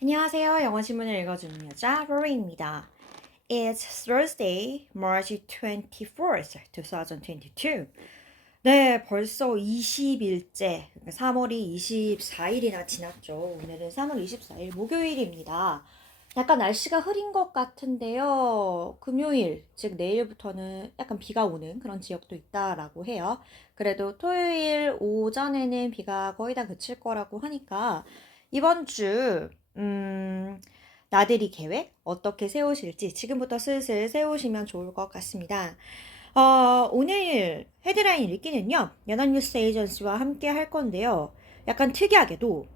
안녕하세요. 영어 신문을 읽어주는 여자 로리입니다. It's Thursday, March 24th, 2022. 네, 벌써 20일째, 3월이 24일이나 지났죠. 오늘은 3월 24일 목요일입니다. 약간 날씨가 흐린 것 같은데요. 금요일, 즉 내일부터는 약간 비가 오는 그런 지역도 있다라고 해요. 그래도 토요일 오전에는 비가 거의 다 그칠 거라고 하니까 이번 주, 나들이 계획 어떻게 세우실지 지금부터 슬슬 세우시면 좋을 것 같습니다. 오늘 헤드라인 읽기는요, 연합뉴스 에이전시와 함께 할 건데요. 약간 특이하게도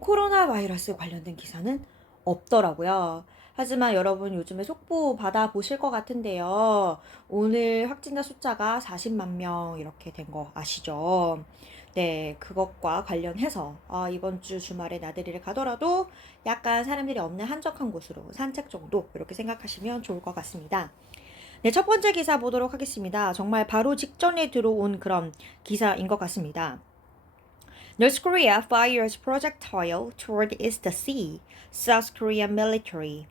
코로나 바이러스 관련된 기사는 없더라고요. 하지만 여러분 요즘에 속보 받아보실 것 같은데요. 오늘 확진자 숫자가 40만 명 이렇게 된 거 아시죠? 네, 그것과 관련해서 이번 주 주말에 나들이를 가더라도 약간 사람들이 없는 한적한 곳으로 산책 정도 이렇게 생각하시면 좋을 것 같습니다. 네, 첫 번째 기사 보도록 하겠습니다. 정말 바로 직전에 들어온 그런 기사인 것 같습니다. North Korea fires projectile toward East Sea, South Korean military.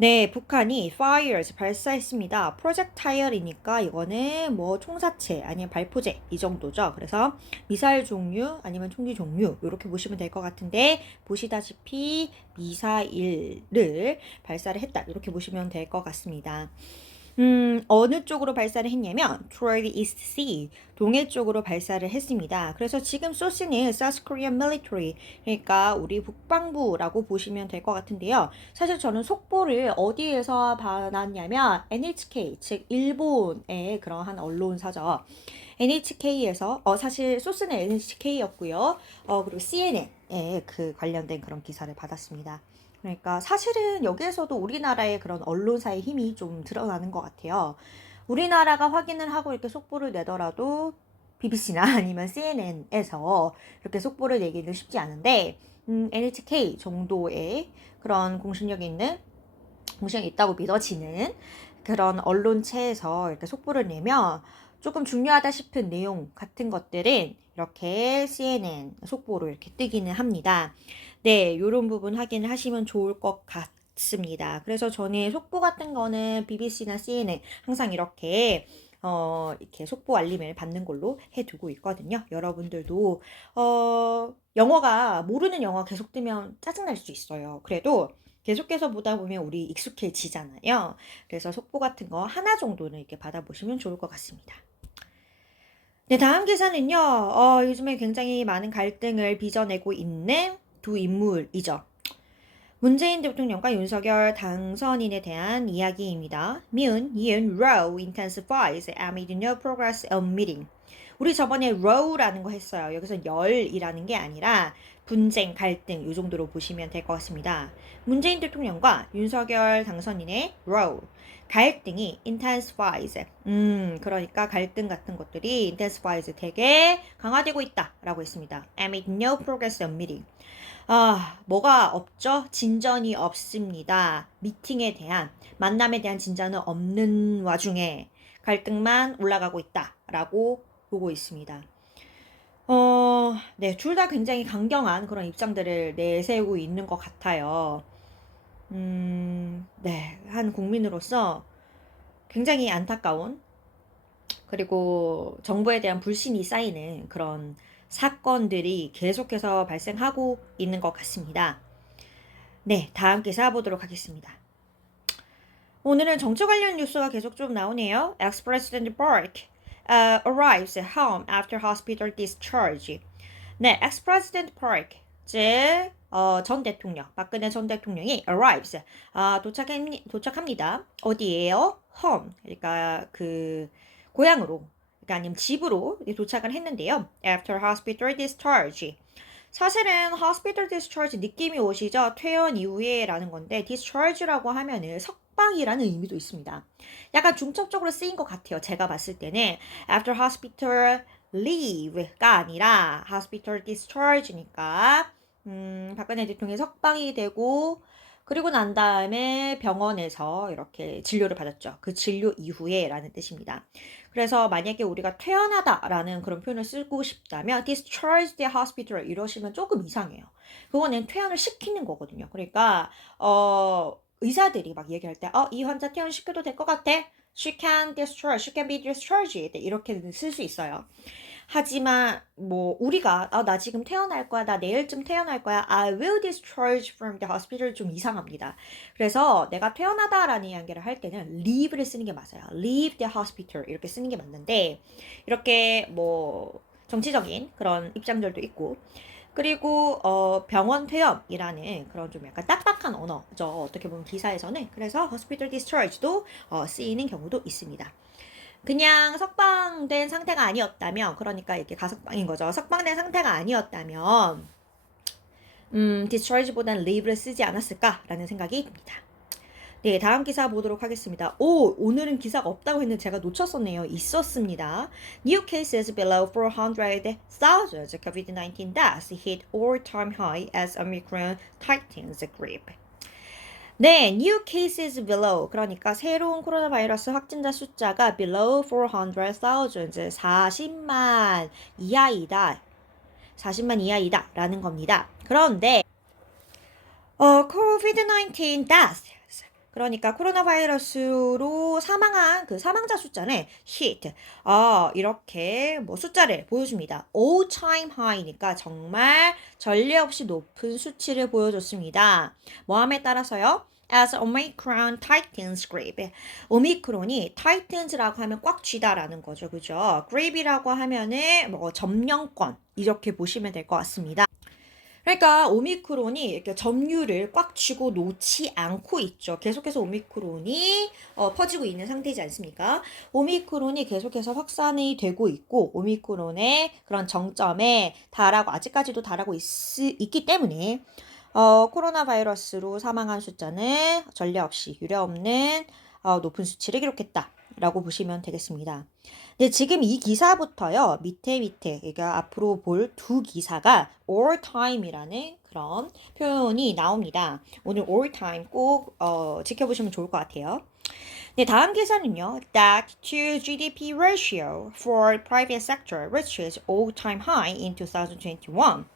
네, 북한이 fires 발사했습니다. projectile이니까 이거는 뭐 총사체 아니면 발포제 이 정도죠. 그래서 미사일 종류 아니면 총기 종류 이렇게 보시면 될 것 같은데 보시다시피 미사일을 발사를 했다 이렇게 보시면 될 것 같습니다. 어느 쪽으로 발사를 했냐면 toward East Sea, 동해 쪽으로 발사를 했습니다. 그래서 지금 소스는 South Korean Military, 그러니까 우리 국방부라고 보시면 될 것 같은데요. 사실 저는 속보를 어디에서 받았냐면 NHK, 즉 일본의 그러한 언론사죠. NHK에서 사실 소스는 NHK였고요. 그리고 CNN에 그 관련된 그런 기사를 받았습니다. 그러니까 사실은 여기에서도 우리나라의 그런 언론사의 힘이 좀 드러나는 것 같아요. 우리나라가 확인을 하고 이렇게 속보를 내더라도 BBC나 아니면 CNN에서 이렇게 속보를 내기는 쉽지 않은데 NHK 정도의 그런 공신력이 있다고 믿어지는 그런 언론체에서 이렇게 속보를 내면 조금 중요하다 싶은 내용 같은 것들은 이렇게 CNN 속보로 이렇게 뜨기는 합니다. 네, 이런 부분 확인을 하시면 좋을 것 같습니다. 그래서 저는 속보 같은 거는 BBC나 CNN 항상 이렇게 속보 알림을 받는 걸로 해두고 있거든요. 여러분들도 영어가 모르는 영어 계속 뜨면 짜증날 수 있어요. 그래도 계속해서 보다 보면 우리 익숙해지잖아요. 그래서 속보 같은 거 하나 정도는 이렇게 받아보시면 좋을 것 같습니다. 네, 다음 기사는요. 요즘에 굉장히 많은 갈등을 빚어내고 있는 두 인물이죠. 문재인 대통령과 윤석열 당선인에 대한 이야기입니다. 미은, 이은, row intensifies amid no progress on meeting. 우리 저번에 row라는 거 했어요. 여기서 열이라는 게 아니라 분쟁, 갈등 이 정도로 보시면 될 것 같습니다. 문재인 대통령과 윤석열 당선인의 row 갈등이 intensifies. 그러니까 갈등 같은 것들이 intensifies 되게 강화되고 있다라고 했습니다. amid no progress on meeting. 뭐가 없죠? 진전이 없습니다. 미팅에 대한, 만남에 대한 진전은 없는 와중에 갈등만 올라가고 있다라고 보고 있습니다. 네, 둘 다 굉장히 강경한 그런 입장들을 내세우고 있는 것 같아요. 네, 한 국민으로서 굉장히 안타까운, 그리고 정부에 대한 불신이 쌓이는 그런 사건들이 계속해서 발생하고 있는 것 같습니다. 네, 다음 기사 보도록 하겠습니다. 오늘은 정치 관련 뉴스가 계속 좀 나오네요. Ex-President Park arrives home after hospital discharge. 네, ex-President Park, 즉 전 대통령, 박근혜 전 대통령이 arrives, 도착합니다. 어디예요? home, 그러니까 그 고향으로, 그러니까 아니면 집으로 도착을 했는데요. After hospital discharge. 사실은 hospital discharge 느낌이 오시죠? 퇴원 이후에라는 건데 discharge라고 하면은 석방이라는 의미도 있습니다. 약간 중첩적으로 쓰인 것 같아요. 제가 봤을 때는 after hospital leave가 아니라 hospital discharge니까 박근혜 대통령이 석방이 되고 그리고 난 다음에 병원에서 이렇게 진료를 받았죠. 그 진료 이후에 라는 뜻입니다. 그래서 만약에 우리가 퇴원하다라는 그런 표현을 쓰고 싶다면 discharge the hospital 이러시면 조금 이상해요. 그거는 퇴원을 시키는 거거든요. 그러니까 의사들이 막 얘기할 때 이 환자 퇴원시켜도 될 것 같아. She can discharge, she can be discharged 이렇게 쓸 수 있어요. 하지만 뭐 우리가 나 지금 퇴원할 거야. 나 내일쯤 퇴원할 거야. I will discharge from the hospital 좀 이상합니다. 그래서 내가 퇴원하다라는 이야기를 할 때는 leave를 쓰는 게 맞아요. leave the hospital 이렇게 쓰는 게 맞는데 이렇게 뭐 정치적인 그런 입장들도 있고 그리고 병원 퇴원이라는 그런 좀 약간 딱딱한 언어죠. 어떻게 보면 기사에서는 그래서 hospital discharge도 쓰이는 경우도 있습니다. 그냥 석방된 상태가 아니었다면, 그러니까 이렇게 가석방인 거죠. 석방된 상태가 아니었다면, discharge보다는 leave를 쓰지 않았을까라는 생각이 듭니다. 네, 다음 기사 보도록 하겠습니다. 오늘은 기사가 없다고 했는데 제가 놓쳤었네요. 있었습니다. New cases below 400,000 COVID-19 deaths hit all-time high as Omicron tightens grip. 네, new cases below. 그러니까 새로운 코로나 바이러스 확진자 숫자가 below 400,000, 40만 이하이다. 40만 이하이다. 라는 겁니다. 그런데, COVID-19 deaths. 그러니까 코로나 바이러스로 사망한 그 사망자 숫자는 hit. 이렇게 뭐 숫자를 보여줍니다. all time high니까 정말 전례 없이 높은 수치를 보여줬습니다. 뭐함에 따라서요? As Omicron tightens grip. 오미크론이 tightens라고 하면 꽉 쥐다라는 거죠. 그죠? grip이라고 하면은 뭐 점령권 이렇게 보시면 될 것 같습니다. 그러니까 오미크론이 이렇게 점유를 꽉 쥐고 놓지 않고 있죠. 계속해서 오미크론이 퍼지고 있는 상태이지 않습니까? 오미크론이 계속해서 확산이 되고 있고 오미크론의 그런 정점에 달하고 아직까지도 달하고 있기 때문에 코로나 바이러스로 사망한 숫자는 전례 없이 유례 없는 높은 수치를 기록했다라고 보시면 되겠습니다. 네, 지금 이 기사부터요, 밑에, 그러니까 앞으로 볼 두 기사가 all time이라는 그런 표현이 나옵니다. 오늘 all time 꼭, 지켜보시면 좋을 것 같아요. 네, 다음 기사는요, Debt to GDP ratio for private sector reaches all-time high in 2021.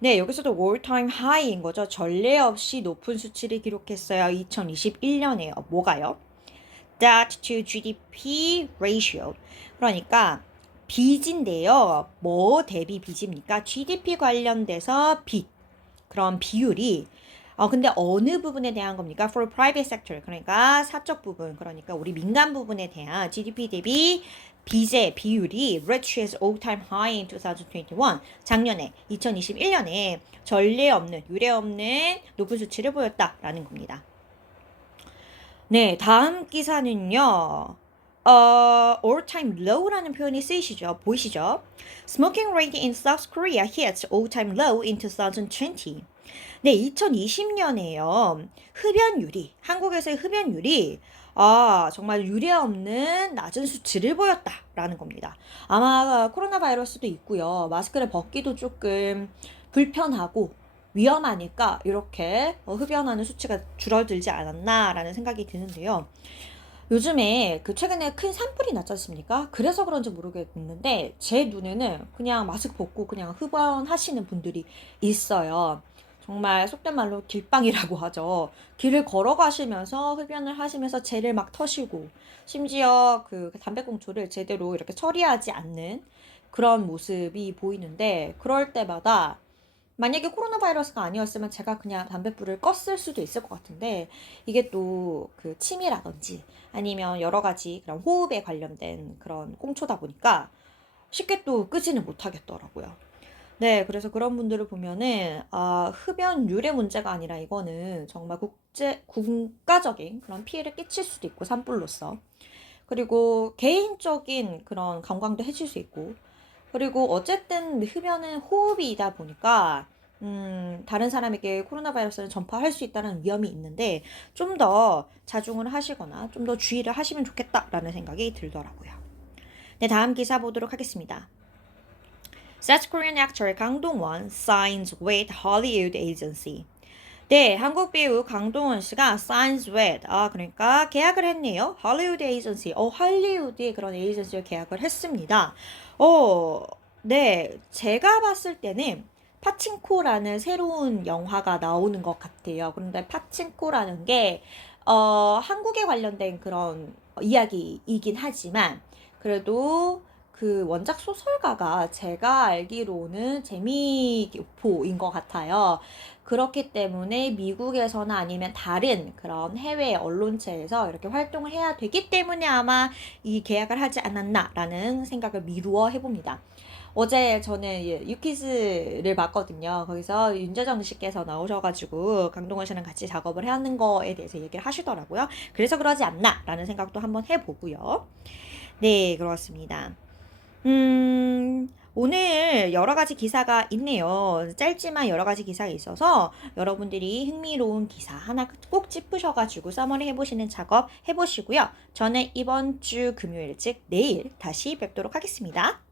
네, 여기서도 all-time high인 거죠. 전례 없이 높은 수치를 기록했어요. 2021년에요. 뭐가요? Debt to GDP ratio. 그러니까 빚인데요. 뭐 대비 빚입니까? GDP 관련돼서 빚. 그런 비율이 근데 어느 부분에 대한 겁니까? For private sector. 그러니까 사적 부분. 그러니까 우리 민간 부분에 대한 GDP 대비 빚의 비율이 reaches all-time high in 2021. 작년에 2021년에 전례 없는 유례 없는 높은 수치를 보였다라는 겁니다. 네, 다음 기사는요. all-time low라는 표현이 쓰이시죠? 보이시죠? Smoking rate in South Korea hits all-time low in 2020. 네, 2020년에요. 흡연율이, 한국에서의 흡연율이 정말 유례없는 낮은 수치를 보였다라는 겁니다. 아마 코로나 바이러스도 있고요. 마스크를 벗기도 조금 불편하고 위험하니까 이렇게 흡연하는 수치가 줄어들지 않았나라는 생각이 드는데요. 요즘에 그 최근에 큰 산불이 났지 않습니까? 그래서 그런지 모르겠는데 제 눈에는 그냥 마스크 벗고 그냥 흡연하시는 분들이 있어요. 정말 속된 말로 길빵이라고 하죠. 길을 걸어가시면서 흡연을 하시면서 젤을 막 터시고 심지어 그 담배꽁초를 제대로 이렇게 처리하지 않는 그런 모습이 보이는데 그럴 때마다 만약에 코로나 바이러스가 아니었으면 제가 그냥 담뱃불을 껐을 수도 있을 것 같은데 이게 또 그 침이라든지 아니면 여러 가지 그런 호흡에 관련된 그런 꽁초다 보니까 쉽게 또 끄지는 못하겠더라고요. 네, 그래서 그런 분들을 보면은 흡연율의 문제가 아니라 이거는 정말 국가적인 그런 피해를 끼칠 수도 있고 산불로서 그리고 개인적인 그런 건강도 해칠 수 있고 그리고 어쨌든 흡연은 호흡이다 보니까 다른 사람에게 코로나 바이러스를 전파할 수 있다는 위험이 있는데 좀 더 자중을 하시거나 좀 더 주의를 하시면 좋겠다라는 생각이 들더라고요. 네, 다음 기사 보도록 하겠습니다. South Korean actor 강동원 signs with Hollywood agency. 네, 한국 배우 강동원 씨가 signs with, 그러니까 계약을 했네요. 할리우드 에이전시, 할리우드의 그런 에이전시를 계약을 했습니다. 어, 네, 제가 봤을 때는 파친코라는 새로운 영화가 나오는 것 같아요. 그런데 파친코라는 게, 한국에 관련된 그런 이야기이긴 하지만, 그래도 그 원작 소설가가 제가 알기로는 재미교포인 것 같아요. 그렇기 때문에 미국에서나 아니면 다른 그런 해외 언론체에서 이렇게 활동을 해야 되기 때문에 아마 이 계약을 하지 않았나라는 생각을 미루어 해봅니다. 어제 저는 유키즈를 봤거든요. 거기서 윤재정 씨께서 나오셔가지고 강동원 씨랑 같이 작업을 하는 거에 대해서 얘기를 하시더라고요. 그래서 그러지 않나라는 생각도 한번 해보고요. 네, 그렇습니다. 오늘 여러 가지 기사가 있네요. 짧지만 여러 가지 기사가 있어서 여러분들이 흥미로운 기사 하나 꼭 짚으셔가지고 서머리 해보시는 작업 해보시고요. 저는 이번 주 금요일, 즉 내일 다시 뵙도록 하겠습니다.